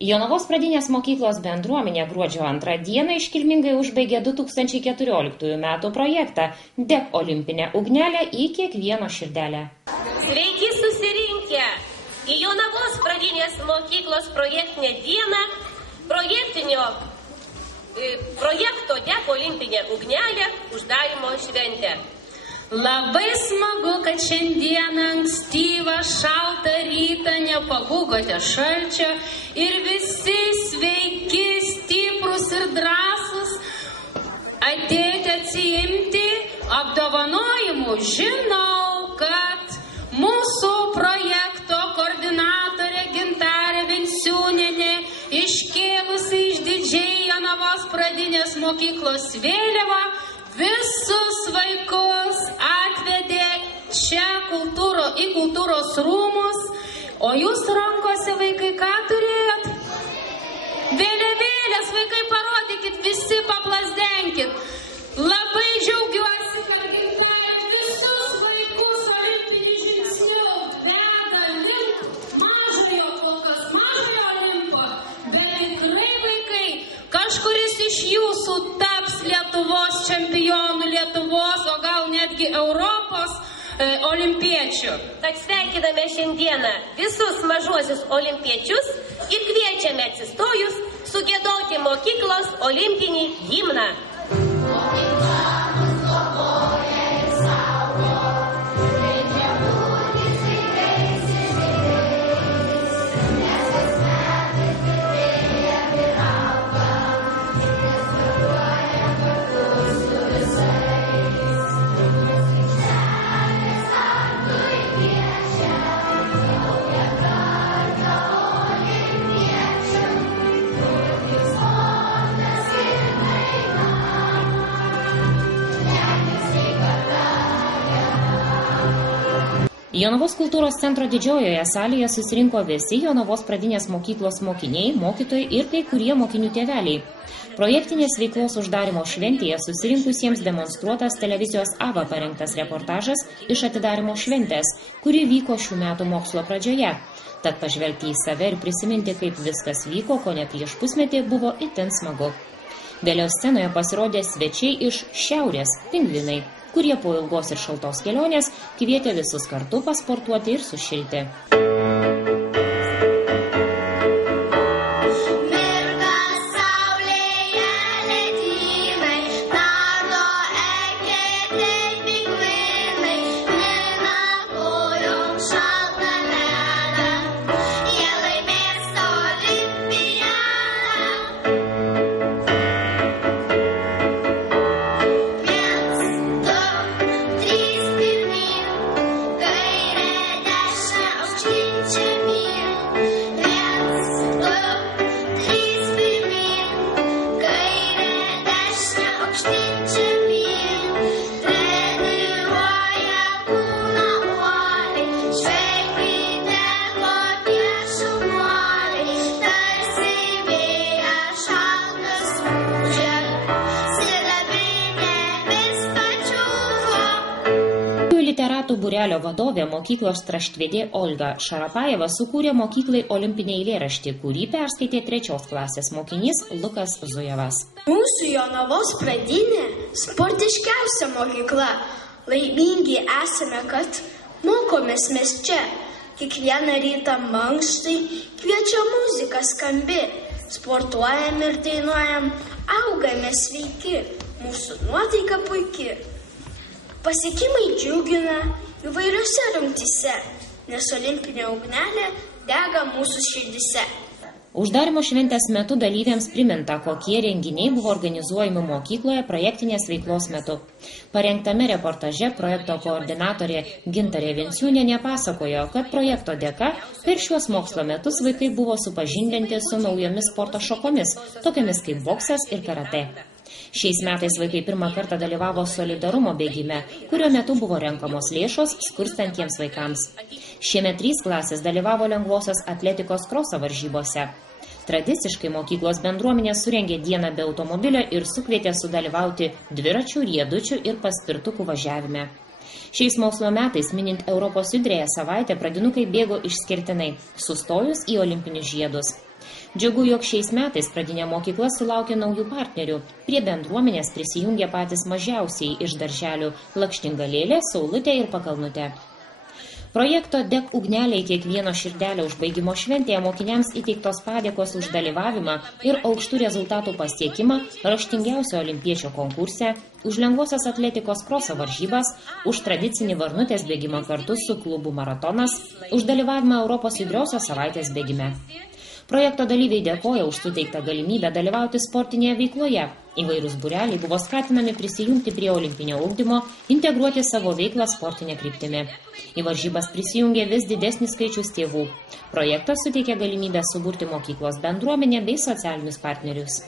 Jonavos pradinės mokyklos bendruomenė gruodžio 2 dieną iškilmingai užbaigė 2014 metų projektą Dek olimpinę ugnelę į kiekvieno širdelę. Sveiki susirinkę į Jonavos pradinės mokyklos projektinę dieną projekto Dek olimpinę ugnelę uždarymo šventę. Labai smagu, kad šiandieną ankstyvą šaltą rytą nepabūgote šalčio ir visi sveiki, stiprus ir drąsus atėjote atsiimti apdovanojimų. Žinau, kad mūsų projekto koordinatorė Gintarė Venciūnienė, iškėlusi išdidžiai Jonavos pradinės mokyklos vėliavą, visus vaikus atvedė čia į kultūros rūmus, o jūs rankose, vaikai, ką turėjot? Vėliavėlės, vaikai, parodykit, visi paplasdenkit. Labai džiaugiuosi, kad Gintarė visus vaikus olimpiniu žingsniu veda link kol kas mažojo olimpo, bet tikrai, vaikai, kažkuris iš jūsų taps Lietuvos čempionų, o gal netgi Europos olimpiečių. Tad sveikiname šiandieną visus mažuosius olimpiečius ir kviečiame atsistojus sugiedoti mokyklos olimpinį himną. Jonavos kultūros centro didžiojoje salėje susirinko visi Jonavos pradinės mokyklos mokiniai, mokytojai ir kai kurie mokinių tėveliai. Projektinės veiklos uždarimo šventėje susirinkusiems demonstruotas televizijos AVA parengtas reportažas iš atidarimo šventės, kuri vyko šių metų mokslo pradžioje. Tad pažvelgti į save ir prisiminti, kaip viskas vyko, ko ne prieš pusmetį, buvo itin smagu. Vėliau scenoje pasirodė svečiai iš šiaurės – pingvinai, kurie po ilgos ir šaltos kelionės kvietė visus kartu pasportuoti ir sušilti. Literatų būrelio vadovė mokyklos traštvedė Olga Šarapajeva sukūrė mokyklai olimpinį eilėraštį, kurį perskaitė 3 klasės mokinys Lukas Zujevas. Mūsų Jonavos pradinė sportiškiausia mokykla. Laimingi esame, kad mokomės mes čia. Kiekvieną rytą mankštai kviečia muzika skambi. Sportuojam ir dainuojam, augame sveiki. Mūsų nuotaika puiki. Pasiekimai džiugina įvairiose rungtyse, nes olimpinė ugnelė dega mūsų širdise. Uždarimo šventės metu dalyviams priminta, kokie renginiai buvo organizuojami mokykloje projektinės veiklos metu. Parengtame reportaže projekto koordinatorė Gintarė Venciūnienė pasakojo, kad projekto dėka per šiuos mokslo metus vaikai buvo supažindinti su naujomis sporto šakomis, tokiamis kaip boksas ir karate. Šiais metais vaikai pirmą kartą dalyvavo solidarumo bėgime, kurio metu buvo renkamos lėšos skurstantiems vaikams. Šiemet 3 klasės dalyvavo lengvosios atletikos kroso varžybose. Tradiciškai mokyklos bendruomenė surengė dieną be automobilio ir sukvietė sudalyvauti dviračių, riedučių ir paspirtukų važiavime. Šiais mokslo metais, minint Europos judrėją savaitę, pradinukai bėgo išskirtinai, sustojus į olimpinius žiedus. Džiugu, jog šiais metais pradinė mokykla sulaukė naujų partnerių. Prie bendruomenės prisijungė patys mažiausiai iš darželių Lakštingalėlė, Saulutė ir Pakalnutė. Projekto Dek ugnelė į kiekvieno širdelę užbaigimo šventėje mokiniams įteiktos padėkos už dalyvavimą ir aukštų rezultatų pasiekimą raštingiausio olimpiečio konkurse, už lengvosios atletikos kroso varžybas, už tradicinį varnutės bėgimą kartu su klubu Maratonas, už dalyvavimą Europos judriosios savaitės bėgime. Projekto dalyviai dėkoja už suteiktą galimybę dalyvauti sportinėje veikloje. Įvairūs būreliai buvo skatinami prisijungti prie olimpinio ugdymo, integruoti savo veiklą sportinę kryptimi. Į varžybas prisijungė vis didesnis skaičius tėvų. Projektas suteikė galimybę suburti mokyklos bendruomenę bei socialinius partnerius.